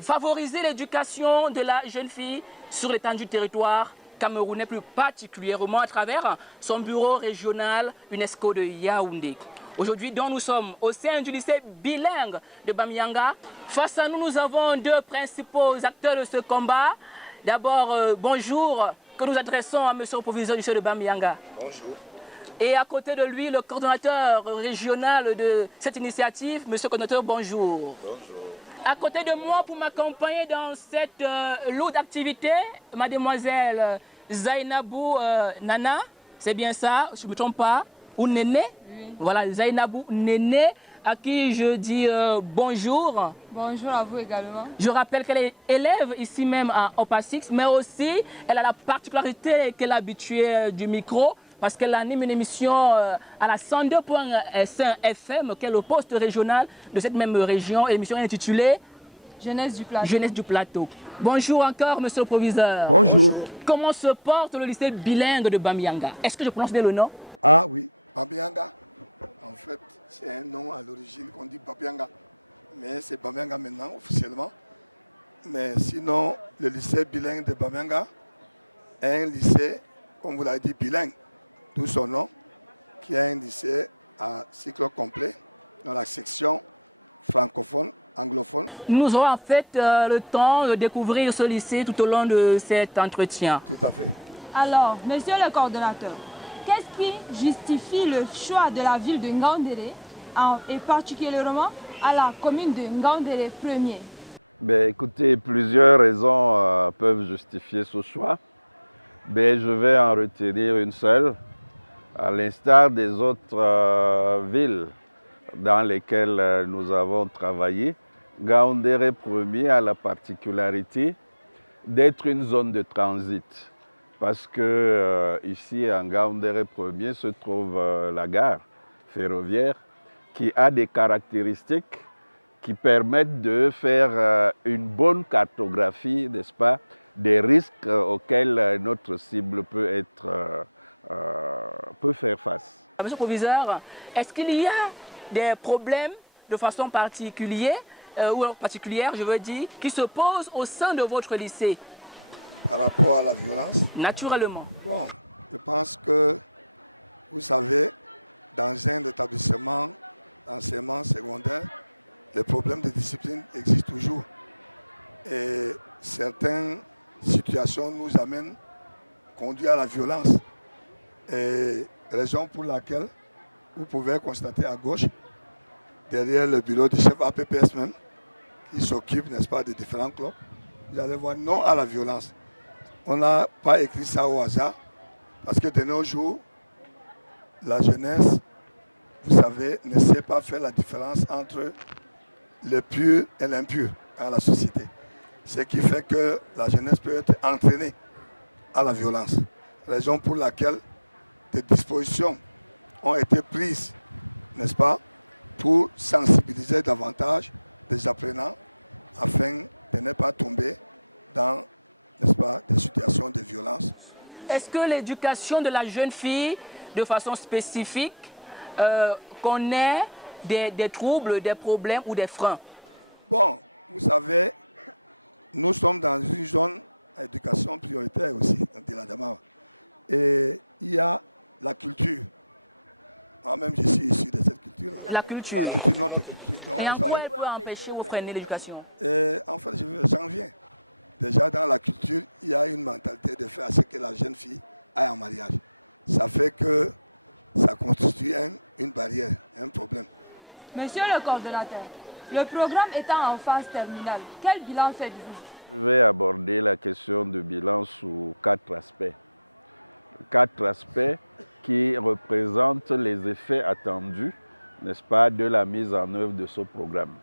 favoriser l'éducation de la jeune fille sur l'étendue du territoire camerounais, plus particulièrement à travers son bureau régional UNESCO de Yaoundé. Aujourd'hui, nous sommes au sein du lycée bilingue de Bamyanga. Face à nous, nous avons deux principaux acteurs de ce combat. D'abord, bonjour, que nous adressons à monsieur le proviseur du lycée de Bamyanga. Bonjour. Et à côté de lui, le coordonnateur régional de cette initiative, monsieur le coordonnateur, bonjour. Bonjour. À côté de moi, pour m'accompagner dans cette lourde activité, mademoiselle Zainabou Nana, c'est bien ça, je ne me trompe pas, ou Néné, oui. Voilà, Zainabou Néné, à qui je dis bonjour. Bonjour à vous également. Je rappelle qu'elle est élève ici même à OPA6, mais aussi elle a la particularité qu'elle est habituée du micro, parce qu'elle anime une émission à la 102.5 FM, qui est le poste régional de cette même région. Et l'émission est intitulée Jeunesse du Plateau. Jeunesse du Plateau. Bonjour encore, monsieur le proviseur. Bonjour. Comment se porte le lycée bilingue de Bamyanga? Est-ce que je prononce bien le nom? Ah oui. Bamyanga, en fait, c'est un nom à l'origine qu'on dit Bamyanga. Mais c'est Bamyanga maintenant, officiellement. Mais sinon, le lycée bilingue de Bamyanga est un lycée, comme vous l'avez dit, bilingue. Tout son nom, qui est un lycée à cycle complet dans la section francophone, anglophone. Nous aurons en fait le temps de découvrir ce lycée tout au long de cet entretien. Tout à fait. Alors, monsieur le coordonnateur, qu'est-ce qui justifie le choix de la ville de Ngaoundéré et particulièrement à la commune de Ngaoundéré 1er? Écoutez, plusieurs raisons peuvent justifier ce choix. Je vais en retenir une seule. À l'instar des autres villes dans lesquelles nous avons travaillé, Ngaoundéré 1er a la particularité d'être une zone de transit. Parce que ici, à Ngaoundéré 1er, se trouve la gare ferroviaire qui a des caractéristiques qui permettent de faire une bonne cartographie, n'est-ce pas, des risques auxquels notre cible peut faire face. Monsieur le proviseur, est-ce qu'il y a des problèmes de façon particulière, je veux dire, qui se posent au sein de votre lycée? Par rapport à la violence? Naturellement. Bon, je pense que, vous savez, dans un établissement d'enseignement secondaire, les problèmes de discipline existent toujours. Et certaines situations nous amènent, conduisent à la violence. Et raison pour laquelle vous pouvez constater à gauche, derrière le bureau du chef APPS même, qui s'occupe, n'est-ce pas, des différents clubs, vous allez voir non à la violence. On n'a pas écrit ça au hasard, parce que de nos jours, la jeunesse, vous savez, ne sait pas faire la différence entre le pur et l'impur dans la société. Ce qui fait que la jeunesse peut être entraînée à la violence. Raison pour laquelle des dispositions ont été prises, n'est-ce pas, pour sensibiliser davantage les apprenants afin de ne pas tomber dans, n'est-ce pas, des situations de violence. Est-ce que l'éducation de la jeune fille, de façon spécifique, connaît des troubles, des problèmes ou des freins? Bon, vous savez, nous sommes dans une zone à éducation prioritaire aussi, de la Damar. Et il y a la culture. Moi-même, je suis issu de cette culture-là. La culture. La culture, notre culture. Donc, et en quoi elle peut empêcher ou freiner l'éducation? En fait, j'en viens. Déjà, dans la culture, il y a une mentalité de faire ce que la jeune fille aille en mariage. Ça fait que ça constitue une barrière, un problème. Monsieur le coordonnateur, le programme étant en phase terminale, quel bilan faites-vous? Je vais aborder la question du bilan sous 4 aspects. 4 aspects qui représentent les effets attendus, n'est-ce pas, de la mise en œuvre de ce programme.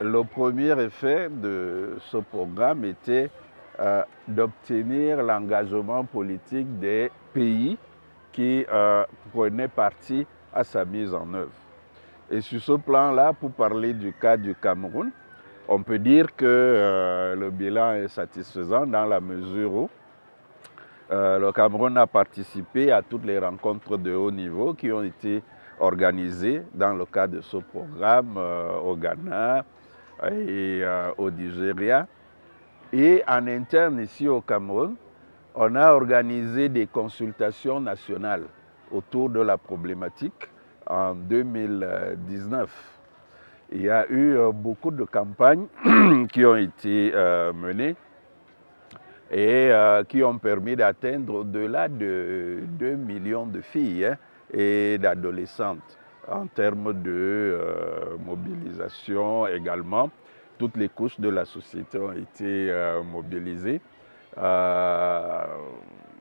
Le premier effet de ce programme était d'obtenir l'engagement politique des pays qui prenaient partie à sa mise en œuvre. Et sur ce plan-là, pour parler du cas du Cameroun, on peut dire que le bilan est satisfaisant dans la mesure où le Cameroun a participé à toutes les rencontres de haut niveau qui ont été organisées dans le cadre de ce programme au Ghana, et au Nigeria. Et en interne ici au Cameroun, on a organisé des consultations nationales autour de la problématique en 2019. Il y a eu beaucoup de campagnes qui ont été menées et qui ont permis d'atteindre au-delà de 2 millions de filles et d'adolescentes en termes de mobilisation également. Toutes les couches de la société ont été mobilisées.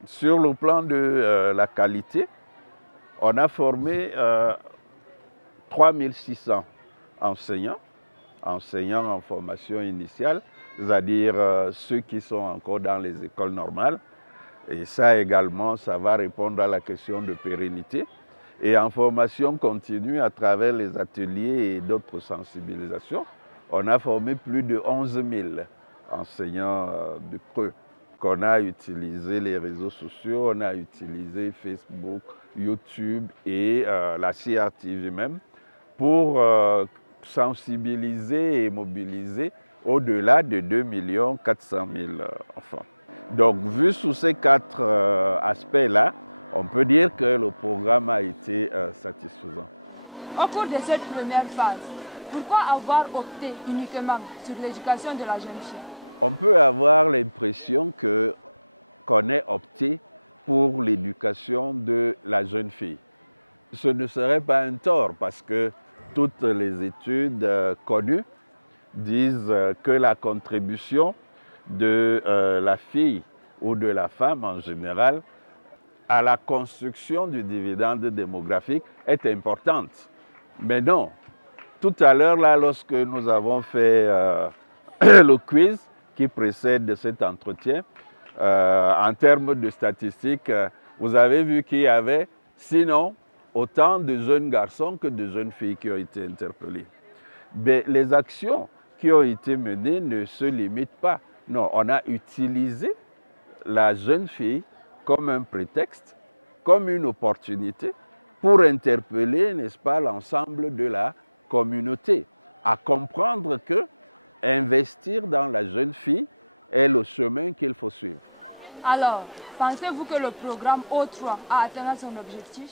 Sur le plan de la qualité, on a formé 3600 enseignants en formation initiale, c'est-à-dire ceux qui sont encore dans les écoles normales. Et ça également, ça va répondre à la question de pérennité. Et en formation continue à travers les ateliers et d'autres sensibilisations, on a formé plus de 11 000 enseignants de creux, qu'on a utilisé les réseaux sociaux, on a utilisé Facebook, YouTube et la CRTV même pour sensibiliser et mobiliser au-delà de 2 400 000 enfants. Donc, vu sous ces 4 aspects-là, on peut dire que le programme a été satisfaisant. Au cours de cette première phase, pourquoi avoir opté uniquement sur l'éducation de la jeune fille? On peut avoir l'impression qu'on ait opté pour l'éducation de la jeune fille. Ce ne serait pas un tort parce que toutes les études connues disent que la contribution de la fille ou de la femme en général à la construction du dividende démographique est importante. Mais non, tout à l'heure, là, lorsque nous avons fait le quiz qui précède cet entretien, en termes de statistiques, vous avez vu qu'il y avait, sinon, autant de jeunes garçons que de jeunes filles qui ont été interpellés. Mais les actions qui ont été menées ne se limitent pas. Non, on a utilisé la jeune fille comme un prétexte, comme une opportunité pour interpeller, n'est-ce pas, l'ensemble de la communauté, à comprendre que investir dans la jeune fille est le chemin qu'il faut suivre. Alors, pensez-vous que le programme O3 a atteint son objectif?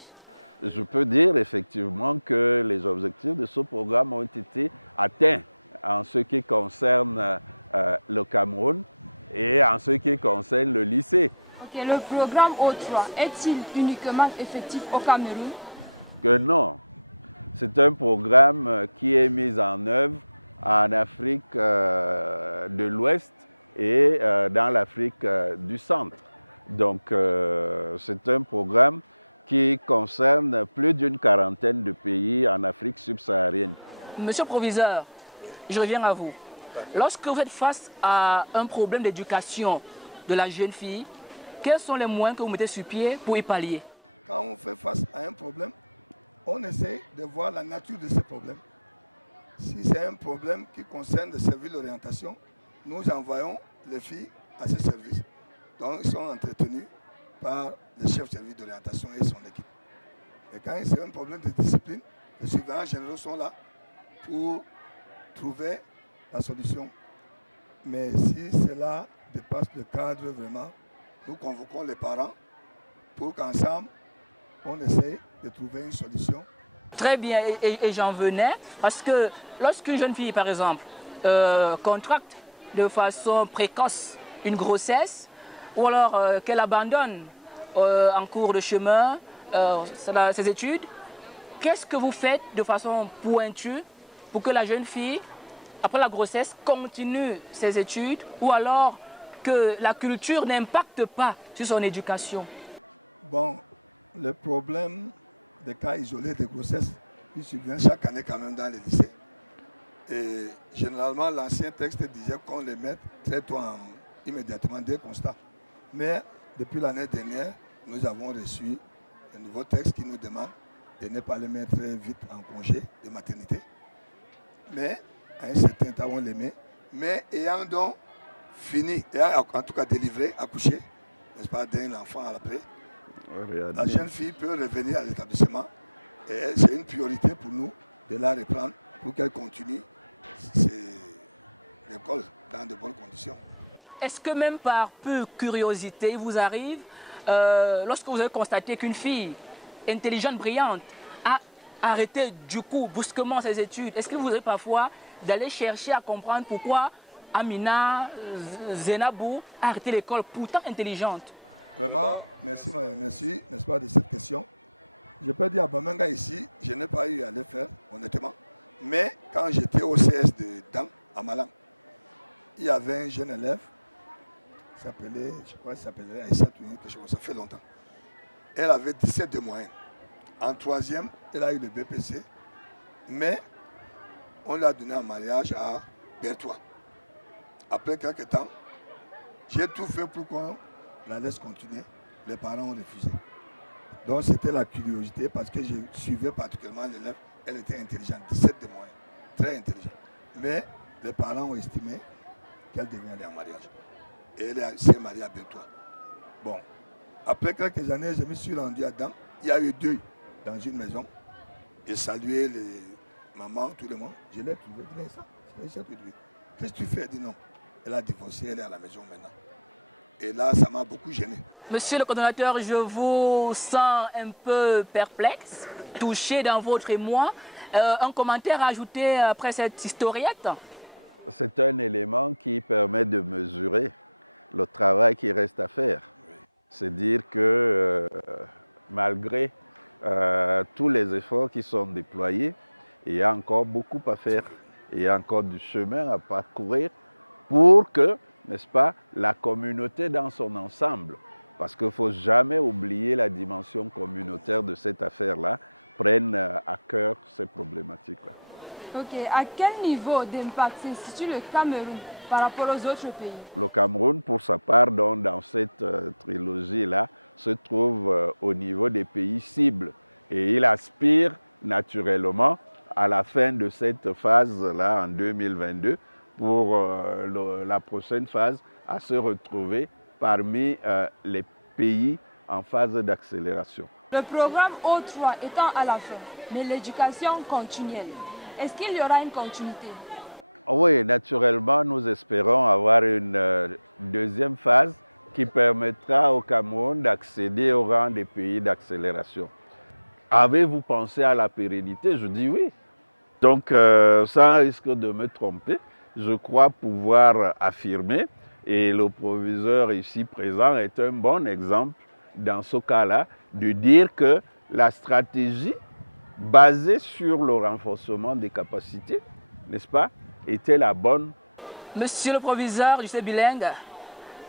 Je peux dire effectivement que les objectifs de ce programme ont été atteints en ce qui concerne le Cameroun et en ce qui concerne le lycée. Okay, le programme O3 est-il uniquement effectif au Cameroun? Que non. C'est un programme qui est mis en œuvre en Afrique de l'Ouest et dans l'Afrique du Centre. Donc c'est un programme qui concerne plus d'une quarantaine de pays en Afrique subsaharienne. Monsieur le proviseur, je reviens à vous. Lorsque vous êtes face à un problème d'éducation de la jeune fille, quels sont les moyens que vous mettez sur pied pour y pallier? Quand on fait face à un problème, on essaie de voir la nature de ce problème. Si c'est un problème qui concerne le service d'orientation, nous envoyons les filles à ce service. Donc, ils sont entretenus par le chef de service d'orientation et son équipe. Et quand c'est un problème de discipline, les surveillants généraux sont là pour trouver la solution. Mais si cela dépasse le cadre vraiment, nous convoquons les parents pour qu'ensemble, on essaie de trouver une solution. Très bien, et j'en venais, parce que lorsqu'une jeune fille, par exemple, contracte de façon précoce une grossesse, ou alors qu'elle abandonne en cours de chemin ses études, qu'est-ce que vous faites de façon pointue pour que la jeune fille, après la grossesse, continue ses études, ou alors que la culture n'impacte pas sur son éducation? Bon, le problème des cas isolés de grossesse, il survient chaque année quand même dans les lycées. Et généralement, l'ancien texte disait qu'on les mette très tôt immédiatement des constats. Mais depuis l'année dernière, nous avons reçu un nouveau texte qui nous demande de ne pas les mettre vite en congé de maternité. Mais à un certain temps, on les met. Mais ayant donc fini, en tout cas délivré, accouché, n'est-ce pas, d'un enfant à l'après, la jeune fille peut revenir à l'établissement et c'est une priorité pour nous de la reprendre pour qu'elle continue l'école dans de bonnes conditions. Est-ce que même par peu curiosité, il vous arrive, lorsque vous avez constaté qu'une fille intelligente, brillante, a arrêté du coup brusquement ses études, est-ce que vous avez parfois d'aller chercher à comprendre pourquoi Amina Zenabou a arrêté l'école pourtant intelligente? Vraiment, merci, n'est-ce pas, de cette question. Je peux dire à Bamenga ici, je n'ai pas eu à le faire, honnêtement. Mais quand j'étais au CS de Dan, à Malang, il y avait un jeune élève, je crois qu'il s'appelait Aïssa Touini, quelque chose, ça fait longtemps. Elle avait 17 de moyenne. En troisième, elle a eu le BPC, mais on l'a donné en mariage à Berthois. Après quelques temps, j'ai tout fait pour qu'on la laisse continuer. Les parents ont refusé. Donc c'était la curiosité parce que je suivais particulièrement l'élève. Elle était intelligente, 17 de moyenne, très intelligente. Mais les parents ont estimé qu'elle devait aller en mariage. Et elle s'est mariée à Berthois. Bon, après quelques années, je me suis rendu à Dan. Il y a eu deuil dans une maison. J'ai salué les mamans, tout le monde. Je l'ai trouvé, je dis ça. Qu'est-ce que tu fais? Elle dit non. Elle a divorcé, elle est à la maison maintenant. Et là, ça m'a beaucoup gêné. Monsieur le coordonnateur, je vous sens un peu perplexe, touché dans votre émoi. Un commentaire à ajouter après cette historiette? C'est un élément qui permet de mesurer le travail qui reste à faire. C'est dire que malgré tous les efforts qui sont déployés, il y a encore beaucoup à faire. Il y a encore du chemin à parcourir pour que, n'est-ce pas, la communauté dans son ensemble, parce qu'il ne faut jamais oublier la dimension communautaire de cette affaire-là, prenne à cœur ces problématiques-là. Ok, à quel niveau d'impact se situe le Cameroun par rapport aux autres pays? Le Cameroun, pour sa part, dans cette trilogie-là, se trouve au niveau des pays cibles. Et il aspire naturellement à la fin de cette phase-là, en 2022, pour la prochaine phase, à se retrouver parmi les pays en phase d'accélération. Le programme O3 étant à la fin, mais l'éducation continuelle, est-ce qu'il y aura une continuité? Oui, naturellement, nous espérons avoir une deuxième phase qui permettra au Cameroun d'accéder au rang des pays d'accélération. Avez-vous pensé à la pérennité? Je dis oui. Donc, sans risque de me tromper, je crois pouvoir affirmer, et le proviseur ici présent est un bon exemple dans ce cas-là, de dire que la stratégie basée sur le renforcement des capacités, n'est-ce pas, était la bonne. Monsieur le proviseur du lycée bilingue,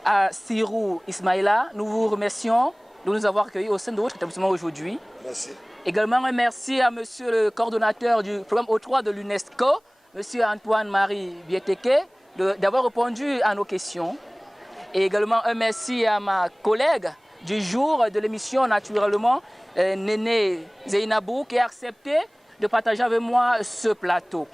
à Sirou Ismaïla, nous vous remercions de nous avoir accueillis au sein de votre établissement aujourd'hui. Merci. Également un merci à monsieur le coordonnateur du programme O3 de l'UNESCO, monsieur Antoine-Marie Bieteke, d'avoir répondu à nos questions. Et également un merci à ma collègue du jour de l'émission, naturellement, Néné Zeinabou, qui a accepté de partager avec moi ce plateau.